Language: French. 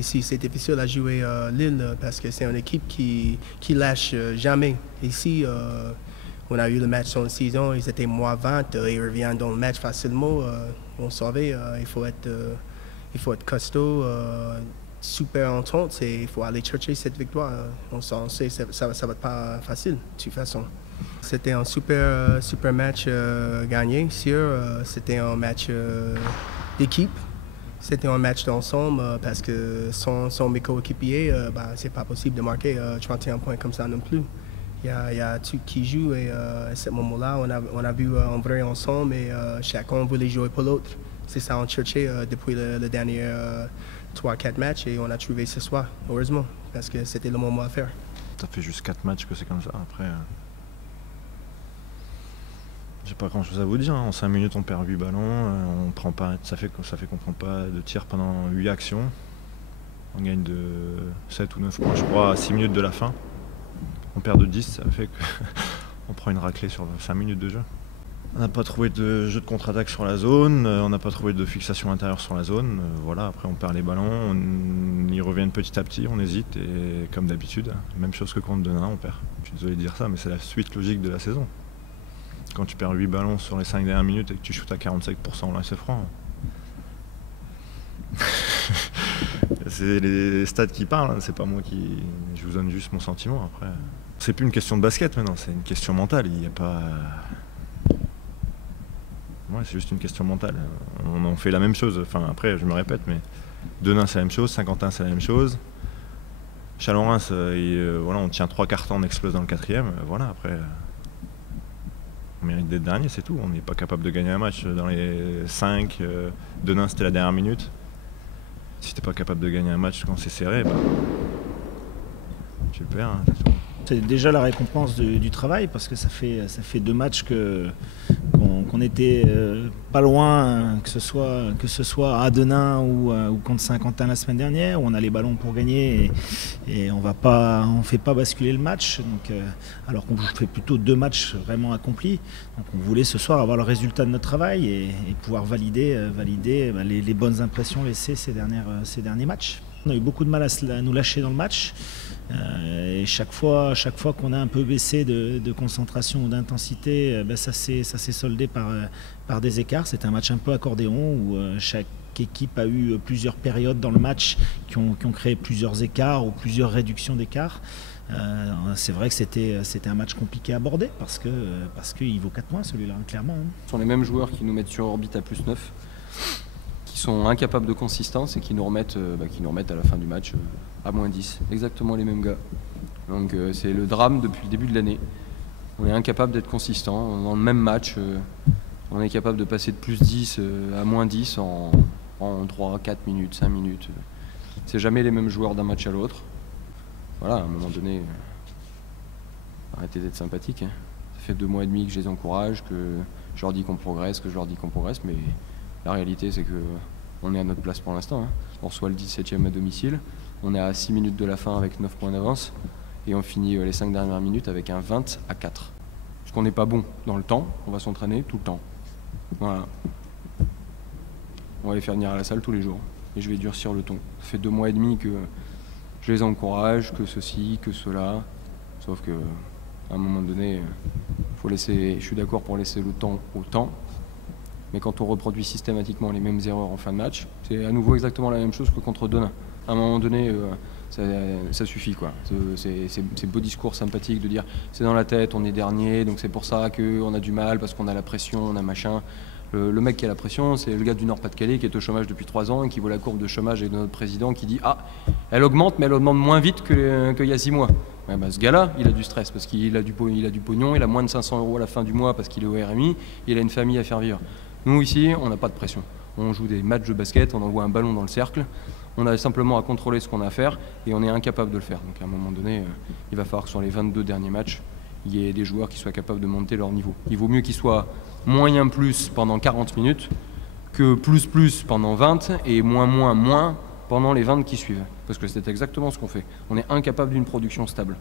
Ici, c'est difficile à jouer Lille parce que c'est une équipe qui lâche jamais. Ici, on a eu le match en saison, ils étaient moins 20, ils reviennent dans le match facilement. On savait, il faut être costaud, super entente, et il faut aller chercher cette victoire. On sait que ça va être pas facile, de toute façon. C'était un super match gagné, sûr. C'était un match d'équipe. C'était un match d'ensemble parce que sans mes coéquipiers, c'est pas possible de marquer 31 points comme ça non plus. Il y a tout qui joue et à ce moment-là, on a vu en vrai ensemble et chacun voulait jouer pour l'autre. C'est ça qu'on cherchait depuis le dernier 3-4 matchs et on a trouvé ce soir, heureusement, parce que c'était le moment à faire. Ça fait juste 4 matchs que c'est comme ça. Après, j'ai pas grand chose à vous dire. En 5 minutes, on perd 8 ballons. On prend pas, ça fait qu'on prend pas de tir pendant 8 actions. On gagne de 7 ou 9 points, je crois, à 6 minutes de la fin. On perd de 10, ça fait qu'on prend une raclée sur 5 minutes de jeu. On n'a pas trouvé de jeu de contre-attaque sur la zone, on n'a pas trouvé de fixation intérieure sur la zone. Voilà, après on perd les ballons, ils reviennent petit à petit, on hésite et comme d'habitude, même chose que contre Denain, on perd. Je suis désolé de dire ça, mais c'est la suite logique de la saison. Quand tu perds 8 ballons sur les 5 dernières minutes et que tu shootes à 45% en lancer franc, c'est les stats qui parlent, hein. C'est pas moi qui... Je vous donne juste mon sentiment après. C'est plus une question de basket maintenant, c'est une question mentale, il n'y a pas... Ouais, c'est juste une question mentale. On en fait la même chose, enfin après je me répète, mais Denain c'est la même chose, Saint-Quentin c'est la même chose. Chalon-Reims, voilà, on tient 3 quarts temps, on explose dans le 4e, voilà, après... On mérite d'être dernier, c'est tout. On n'est pas capable de gagner un match dans les 5. Denain, c'était la dernière minute. Si t'es pas capable de gagner un match quand c'est serré, tu le perds. Hein, c'est déjà la récompense du travail parce que ça fait 2 matchs qu'on était pas loin, que ce soit à Denain ou contre Saint-Quentin la semaine dernière, où on a les ballons pour gagner et on fait pas basculer le match. Donc, alors qu'on fait plutôt 2 matchs vraiment accomplis. Donc on voulait ce soir avoir le résultat de notre travail et pouvoir valider les bonnes impressions laissées ces derniers matchs. On a eu beaucoup de mal à nous lâcher dans le match. Et chaque fois qu'on a un peu baissé de concentration ou d'intensité, ça s'est soldé par des écarts. C'était un match un peu accordéon où chaque équipe a eu plusieurs périodes dans le match qui ont créé plusieurs écarts ou plusieurs réductions d'écarts. C'est vrai que c'était un match compliqué à aborder parce qu'il vaut 4 points celui-là, clairement. Ce sont les mêmes joueurs qui nous mettent sur orbite à +9. Qui sont incapables de consistance et qui nous remettent à la fin du match à -10. Exactement les mêmes gars. Donc c'est le drame depuis le début de l'année. On est incapable d'être consistant. Dans le même match, on est capable de passer de +10 à -10 en 3, 4 minutes, 5 minutes. C'est jamais les mêmes joueurs d'un match à l'autre. Voilà, à un moment donné, arrêtez d'être sympathique. Hein. Ça fait 2 mois et demi que je les encourage, que je leur dis qu'on progresse, mais la réalité, c'est qu'on est à notre place pour l'instant. Hein. On reçoit le 17e à domicile. On est à 6 minutes de la fin avec 9 points d'avance. Et on finit les 5 dernières minutes avec un 20 à 4. Parce qu'on n'est pas bon dans le temps, on va s'entraîner tout le temps. Voilà. On va les faire venir à la salle tous les jours. Et je vais durcir le ton. Ça fait 2 mois et demi que je les encourage, que ceci, que cela. Sauf qu'à un moment donné, faut laisser, je suis d'accord pour laisser le temps au temps. Mais quand on reproduit systématiquement les mêmes erreurs en fin de match, c'est à nouveau exactement la même chose que contre Denain. À un moment donné, ça suffit, quoi. C'est beau discours sympathique de dire c'est dans la tête, on est dernier, donc c'est pour ça qu'on a du mal, parce qu'on a la pression, on a machin. Le mec qui a la pression, c'est le gars du Nord-Pas-de-Calais qui est au chômage depuis 3 ans et qui voit la courbe de chômage de notre président qui dit « Ah, elle augmente, mais elle augmente moins vite qu'il y a 6 mois. » Ouais, ce gars-là, il a du stress parce qu'il a du pognon, il a moins de 500 € à la fin du mois parce qu'il est au RMI, il a une famille à faire vivre. Nous, ici, on n'a pas de pression. On joue des matchs de basket, on envoie un ballon dans le cercle, on a simplement à contrôler ce qu'on a à faire et on est incapable de le faire. Donc à un moment donné, il va falloir que sur les 22 derniers matchs, il y ait des joueurs qui soient capables de monter leur niveau. Il vaut mieux qu'ils soient moyen plus pendant 40 minutes que plus pendant 20 et moins pendant les 20 qui suivent. Parce que c'est exactement ce qu'on fait. On est incapable d'une production stable.